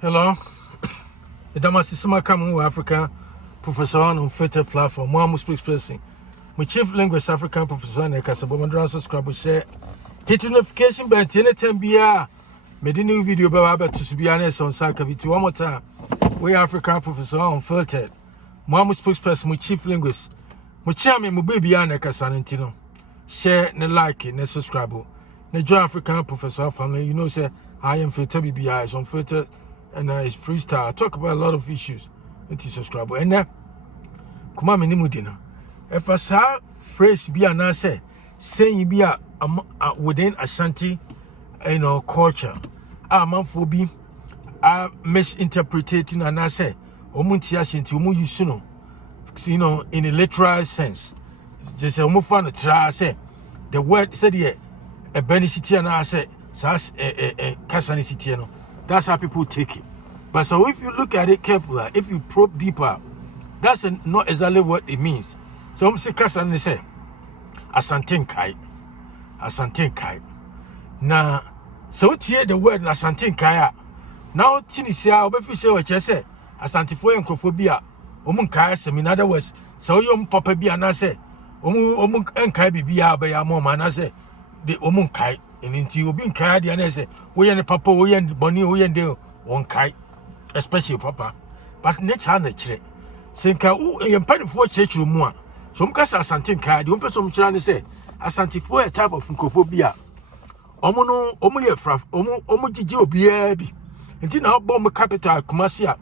Hello, the Damasisima Kamu African professor on Filter platform. One must expressing. My chief linguist African professor and Casabomandra subscribe share. Hit notification bell anytime be made a new video about to be honest on Sakabi one more time. We African professor on Filtered. One must express my chief linguist. My chairman will be beyond a Casanintino. Share, ne like, ne subscribe. Ne join African professor family. You know, say I am Filter BBI is on Filter. And it's freestyle. I talk about a lot of issues. It is subscribe. And now, come on, Minimudino. If I saw phrase be an answer, saying be a within Ashanti, culture, man for be misinterpreting an answer. Omuntia sinti umu yusuno. In a literal sense. Just a mufan try say the word said here a benicity and I say sas a casanicity. That's how people take it. But so if you look at it carefully, if you probe deeper, that's not exactly what it means. So I'm saying, say, Asante NKAE. Asante NKAE. Now, so hear the word Asante NKAE. Now, Tinisia, if you say what you say, Asante for encophobia, Omunkai, in other words, so you papa be an answer, Omun NKAE be by a moment, I say, the Omunkai. And into you being kind and say, we and the papa, we and Bonnie, we and Dale, one kite, especially papa. But next hand, Senka, a penny for church more. Some cast Asante NKAE, the person trying to say, Asante for a type of funkophobia. Omono, Omo Fraf, Omo Gigi, Biabi. Until now, bomb capital, Kumasia.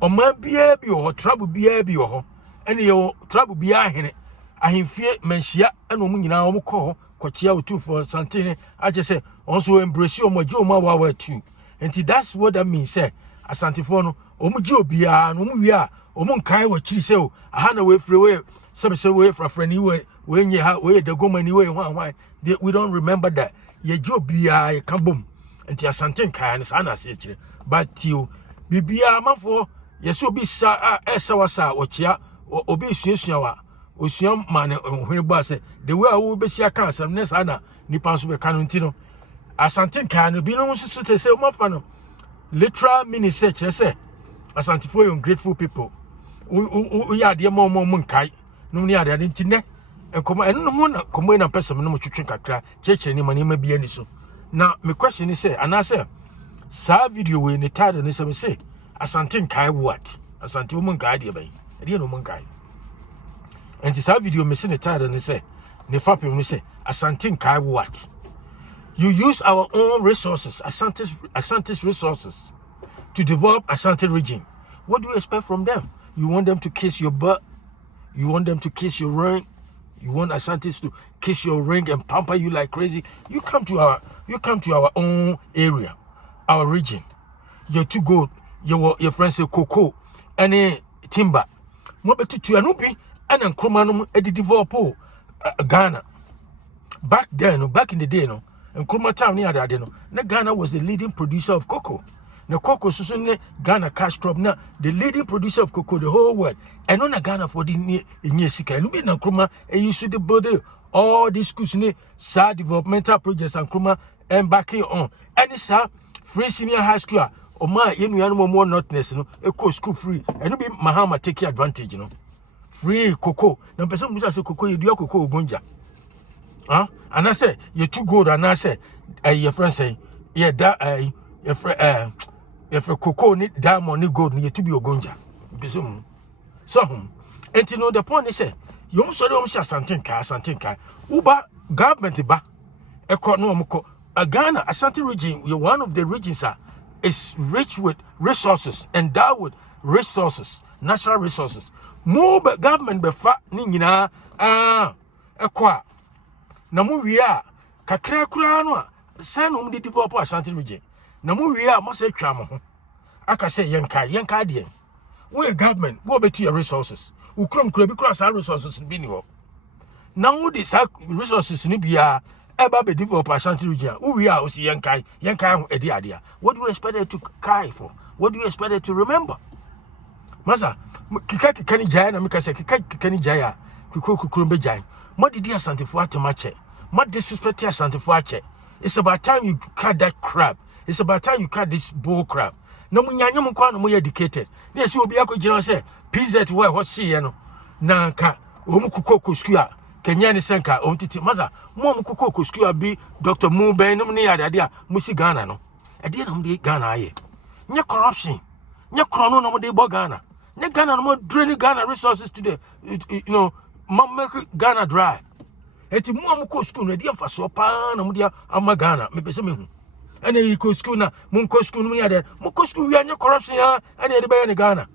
Omo Biabi or trouble Biabi or any your trouble behind it. I fear Mensia and Omina call. Kochia too for Santini. I just say also embrace you Majoma Wawa too. And that's what that means, say. Asantifono, Omujo Bia, and Omuvia, Omunkai, what she say, a hand away freeway, some say way for a friend anyway, when you have way the go anyway, why we don't remember that. Ye jo Bia, a cambum, and the Asante NKAE and Sana, but you be Bia, man for yes, will be Sa Sawasa, or Chia, or be Sinshawa. Osuam man when boss the way I will be see cancer next ana nipa so be kanutino Asante NKAE be no so say mo fa no literal meaning say Asante for ungrateful people we ya de mo nkai no ni ade ntine enkomo eno no na komo na person no mo twetwe kakra cheche ni mani ma bia ni so na me question is say ana say sa video we ni title ni say Asante NKAE what Asante mo nkai de ban e no mo nkai. And this video missing the title and say, Nefapim say, Asante NKAE what? You use our own resources, Asante's resources, to develop Asante Region. What do you expect from them? You want them to kiss your butt? You want them to kiss your ring? You want Asantes to kiss your ring and pamper you like crazy? You come to our own area, our region. You're too good. Your friends say cocoa, any timber. What better to anubi? And then Kromanum develop Ghana. Back then, back in the day, no, and Kroma town near that, no, Ghana was the leading producer of cocoa. Now, cocoa, so Ghana cash crop, now the leading producer of cocoa, the whole world. And on Ghana for the near Sika, and be na Kroma, and you should build all these schools, sad developmental projects and Kroma, and back here on. And it's a free senior high school, or my, animal more notness, a school free, and you be Mahama take advantage, free cocoa. Now, person who says cocoa, you do cocoa gonja. And I say, you're too good. And I say, your friend say, yeah, that, if a cocoa need diamond, need gold, need to be a gonja. So, and you know, the point is, you also don't say Asante NKAE. Uba government, a Ghana, Ashanti region, you're one of the regions, is rich with resources, endowed with resources, natural resources. More but government be fat nina ekwa na mu wi a kakra kura no a san no di develop Ashanti region na mu wi a mo se twa mo ho aka say yenka de we government wo betu your resources wo krom kura bi kura sa resources bi ni ho na wo di sa resources ni bia eba be develop Ashanti region wo wi a o si yenka ho edi ade a what do you expect it to kai for? What do you expect it to remember? Masa kika ni jaya na mika se kika ni jaya kukurumbe jaya mo didi Asante fo atemache mo disrespect Asante fo ache. It's about time you cut that crap. It's about time you cut this bull crap. na munyanya mu kwa no mu educated na esi obi akogina say PZ where what see ye no na nka omukukoko school a Kenya ni senka ontiti maza mo omukukoko school bi Dr. Muben no ne yade a musi Ghana no e de na mo de Ghana aye nye corruption nye krono na mo de bo Ghana nye Ghana no mo drain Ghana resources to the make Ghana dry eti mo amuko school no de amfa so pa na mo de ama Ghana me pese me hu ene yi ko school na mo ko school no yade mo ko school wi anye corruption ya ene de be ne Ghana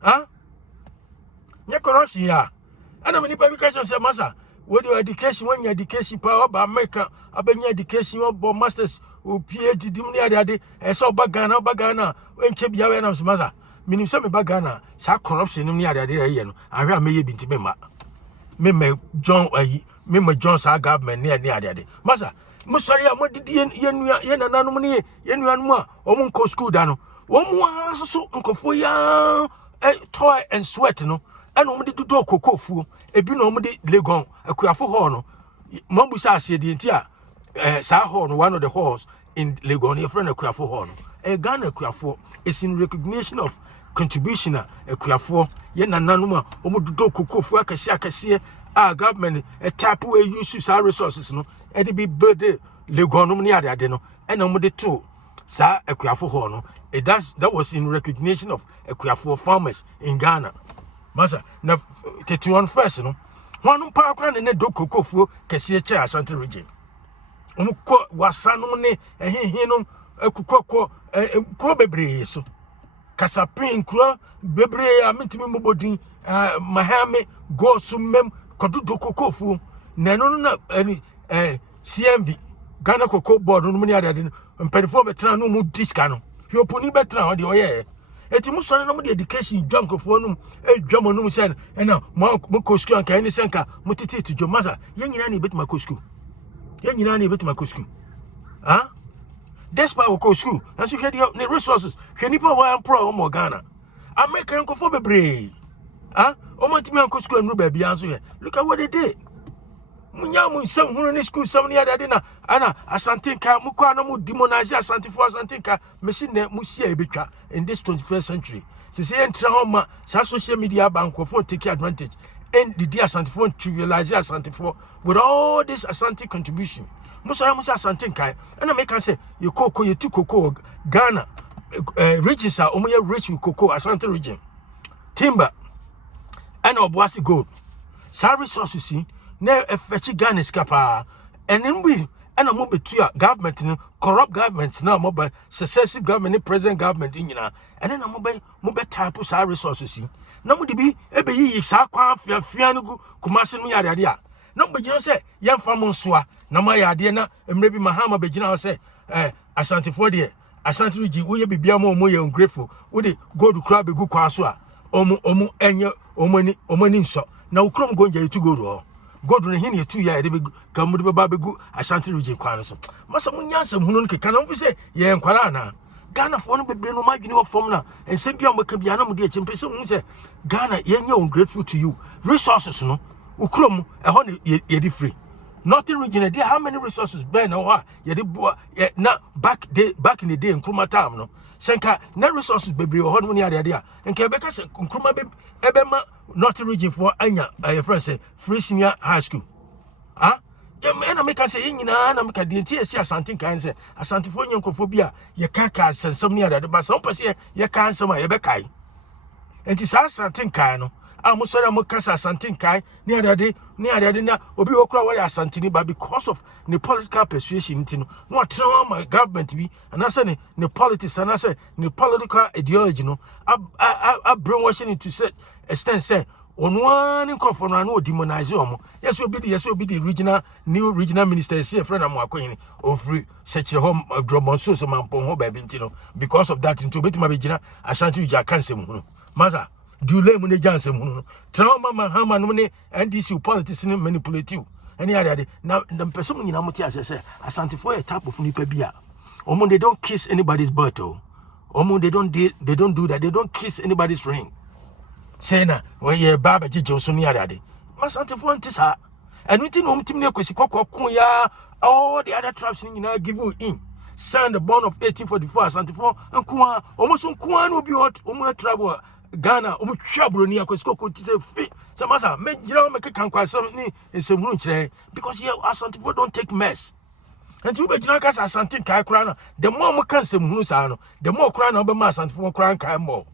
ha nye corruption ya ana me ni publication say masa with your education when your education power ba America abenya education or masters or PhD dimni ade e so ba Ghana enche bia we na masa minim se me ba Ghana sa corruption nimni ade ye no ahwe ameye binti me John me John sa government ne ade masa mo sori a mo didi ye nananom ne ye nuanom a o mo nko school da no o mo asoso nkofo ya toy and sweat no and omde do kokofu ebi no omde legon akuafo ho no mambu sa ase de ntia sa ho no one of the halls in Legon your friend akuafo ho no Ghana akuafo is in recognition of contribution akuafo ye nananom a omde do kokofu akase government tap we use our resources no e de bi build Legon no ne ade no and omde to sa akuafo ho no that was in recognition of akuafo farmers in Ghana. Masa na 31 first no one pa akra ne do kokofuo kese che Ashanti region umko wasanu ne ehinhinum akukoko kro bebre so kasapin kro bebre amitimi mobodin mahame go sumem kodu do kokofuo na no na CMB Ghana Cocoa Board no muni ade mpedifo betra no mu diska no hopuni betra ho de oye eti musone no de education dwankofo num edwamo num sen na mo ko school anka ni senka mutiti to jomaza ye nyina na betima ko school ah despite we ko school and so the resources hwe nipa wa pro mo Ghana American kofo bebre ah o mantimi anko school nru ba bia so he look at what they did munya mu nsem hunu ni school sam ni ade na ana Asante NKAE mu kwa na mu demonize Asante for Asante NKAE machine na mu sia ebetwa in this 21st century se entra ho ma sa social media bank for take advantage and the Asante for trivialize Asante for with all this Asante contribution musa Asante NKAE and I make can say you cocoa you two cocoa Ghana regions are omo rich with cocoa Asante region timber and obuasi gold sa resources na efechi Ghana skapa enimbi ana mo betua government no corrupt government na mo ba successive government present government nyina ene na mo be type sa resources na mo dibi ebeyi sa kwa afia no kumase no yade ade a na mo begina se yemfa mo nsoa na mo yade na emre bi mahama begina se Asante for de Asante Region wo ye bibia mo ye ungrateful wo de gold crab gu kwa so a omo enye omani nso na ukrom go nja yitu gold God no hini etu ya de gamu de baba begu Ashanti Region kwan so masa munyansam hunu no keka na mfi se ye nkwara na Ghana fo no bebre no madwini wo fom na ensem bia mbaka bia na mu de chempe se mu se Ghana yenye ungrateful to you resources no ukrom ho ne ye di free Northern region there how many resources burn or ye di na back in the day nkruma time no senka na resources bebre ho no ne ade a enka be ka se nkruma be ebema Northern region for anya your friend say free senior high school ah ya na make say nyina na make de ntie si Asante NKAE say Asante for nyankofo bia ye kaka sensem ne ade ba so mpese ye kan sem a ye be kai enti sa Asante NKAE no amusora mo kasa Asante NKAE ne ade na obi okura wori Asante ni ba because of the political persuasion ntino no atran my government bi anase ne politics anase ne political ideology no a brainwashing into set extent say onwan nkofo no na demonize omo yes obi the regional new regional minister say friend am akoyin ofri sechere home dromon so mampon ho ba bintino because of that into betima begina Ashanti Region kansem hunu maza dule mu ne jansem hunu trauma mahama no ne NDC politics ni manipulative any ade na person nyina moti asese Asante for a type of nipa bia omo they don't kiss anybody's butt omo they don't do that, they don't kiss anybody's ring say na we ye baba jeje so ni ade Asante for ntisa and we tin omtim ne kwesi kokko ya all the other tribes ni nyina give you in signed the bond of 1844 Asante nkwa almost nkwa no be hot travel Ghana trabroni akosko ko tise fi samasa me jira me kan kwasam ni nsehunu kire because here Asante don't take mess. And you be jina ka Asante kai kra na the more mo kan nsehunu sa no the more kra na obema Asante kra kan more.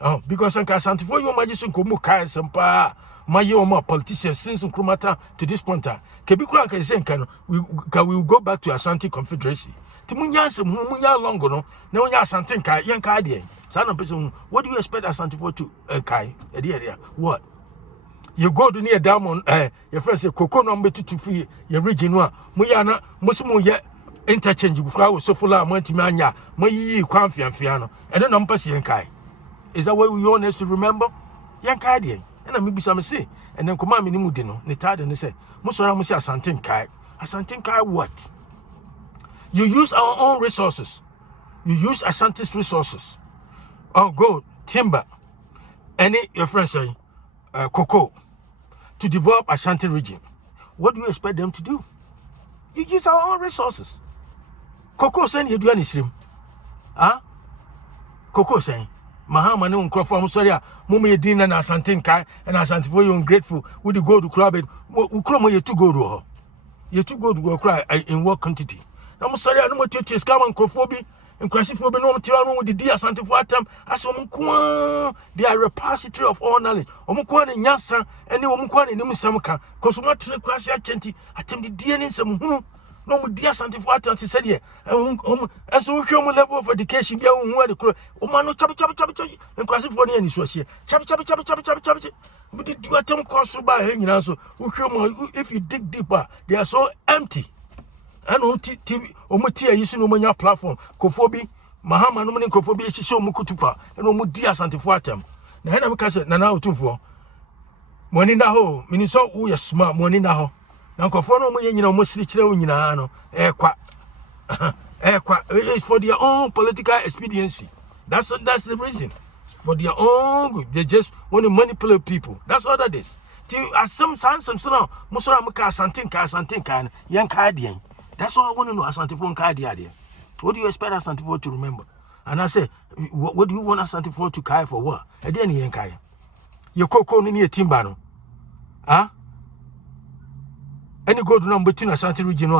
Oh, because Asante you imagine ko mo kai sempa my politicians since Nkrumah to this point. Kebikura can say we will go back to Asante Confederacy. Timunya munya longo no na unya Asante Nkae yanka de. Sana person what do you expect Asante to Nkae? Area. What? You go to near diamond your friend say cocoa number 2 free your region one. Muya na musmu ye interchange kura so full amount manya. Mayi kwan fiano. And then number Nkae. Is that what we want us to remember? Yanka de. And I'm say, and then command me no, Nitad and say, Musora Musa Asante Nkae. Asante Nkae what? You use our own resources. You use Asante's resources. Oh, gold, timber, any your friends say, cocoa, to develop Ashanti region. What do you expect them to do? You use our own resources. Cocoa saying you do any stream. Huh? Cocoa saying. Mahama no nkrofo am sorry mum ye din na Asante Nkae and Asante for you ungrateful with the gold crab ukromo ye too gold ho ye too gold go cry in what quantity na am sorry no motitu scam nkrofo bi nkrasifo bi no mtiwa no with the Asante for atam as omko they are repository of all knowledge omko na nyansa ene omko na nim samka kosomo tene krasi achenti atem the DNA nsam hunu no mu dia Asante for atam said here so we show level of education bia hu ade kro o ma no chap nkrasi for ne ani so hie chap but the do atem cost ba he nyina so we show if you dig deeper they are so empty and TV o mu tie yi so no manya platform kofo bi mahama no ne kofo bi hihye o mu kutupa and o mu dia Asante for atam na he na me ka se na na otumfo moni na ho mini so wo ye smart moni na ho na nkofo no mo ye nyina mo siri kire wo nyina no ekwa it's for their own political expediency. That's the reason. For their own good. They just want to manipulate people. That's all that is. Some musora muka Asante Nkae yanka. That's all I want to know. Asante for Nkae. What do you expect Asante for to remember? And I say, what do you want Asante for to Kai for what? At the end yanka. Your cocoa ni your timbano. Huh? Any go to number 2 Asante Region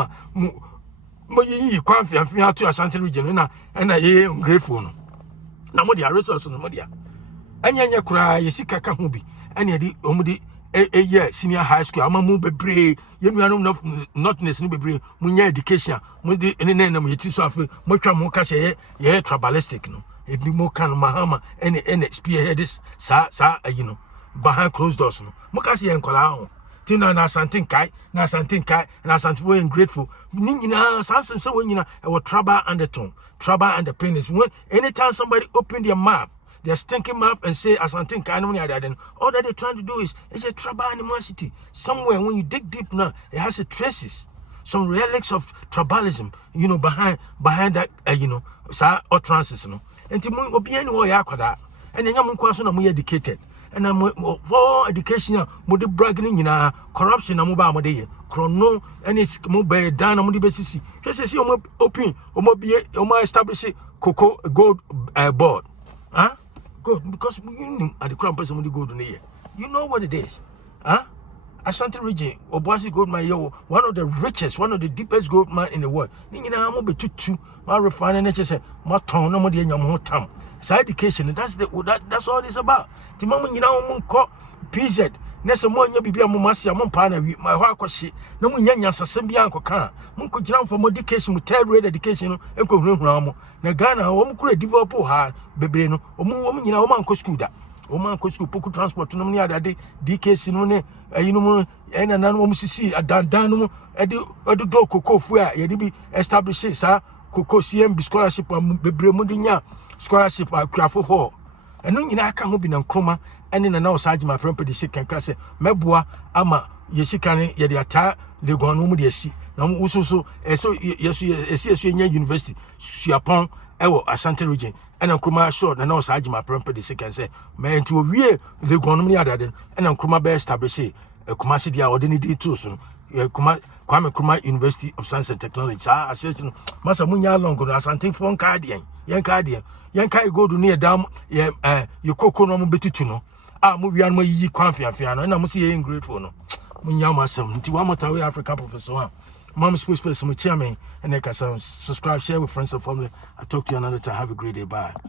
Moyi kwan fi to Asante Region na ye ungrateful no na mo dia resource no mo dia anya kura ye sika ka ho bi ene di omudi year senior high school amamu bebre ye nuanom notness ni bebre munya education mo di ene na mo yeti so afi mo twa mo ka se ye tribalistic no ebi mo kan mahama ene spearhead this sa you know behind closed doors no mo ka se ye nkola ho Tina na Asante Nkae na Asante for ungrateful. Nina sansom so when you know trouble and the tongue, trouble and the penis. When anytime somebody open their mouth, their stinking mouth and say Asante Nkae no other than all that they're trying to do is a trouble animosity. Somewhere when you dig deep now, it has a traces, some relics of tribalism, you know, behind that you know, utterances, you know. And to me obi any way yakoda. And then you so na mo educated. And for education, mode bragging in corruption, and mobile mode, chrono, and it's mobile down on the basis. Just see open, or establish cocoa gold board. Huh? Good, because you are the crown person with the gold in the year. You know what it is. Huh? Ashanti Region, Obuasi gold mine, one of the richest, one of the deepest gold mine in the world. Nina, I'm going to two, my refining, my tongue, no more than your time. So education, that's all it's about. Timamu nyina omunko PZ nese mo nya bibia mo masia mo pa na wi my ho akohye na mo nya nyasasem bia ankoka monko gina for education, third grade education enko hunhura mo na Ghana wo mo kura develop ha bebre no wo nyina wo manko school da wo manko school poku transport no ni adade DKC no ne ayi no mo ena na no mo sisi adandan no edi do kokofu a ye bi establish sa koko CM scholarship bebre mo dinya scholarship akwafo ho eno nyina aka ho bi na nkroma ene na osaje ma prempe de sika nka se meboa ama ye sika ne ye de ata legon no mu de asi na mu ususu eso yesu enya university suapon ewo Ashanti Region ene nkroma short na osaje ma prempe de sika se ma enti owie legon no mu ya dade ene nkroma be establish kuma se dia odeni di tools no kuma Kwame Nkrumah University of Science and Technology. I said, Masa Munya Longo, Asante phone cardian, Yankai go to near dam, you cocoa no betituno. Move yan mo yi kwanfiafiano, and I must see ungrateful no. Munya Masam, Tiwamatawi African professor. Mom spokesperson, chairman, and they can subscribe, share with friends and family. I talk to you another time. Have a great day. Bye.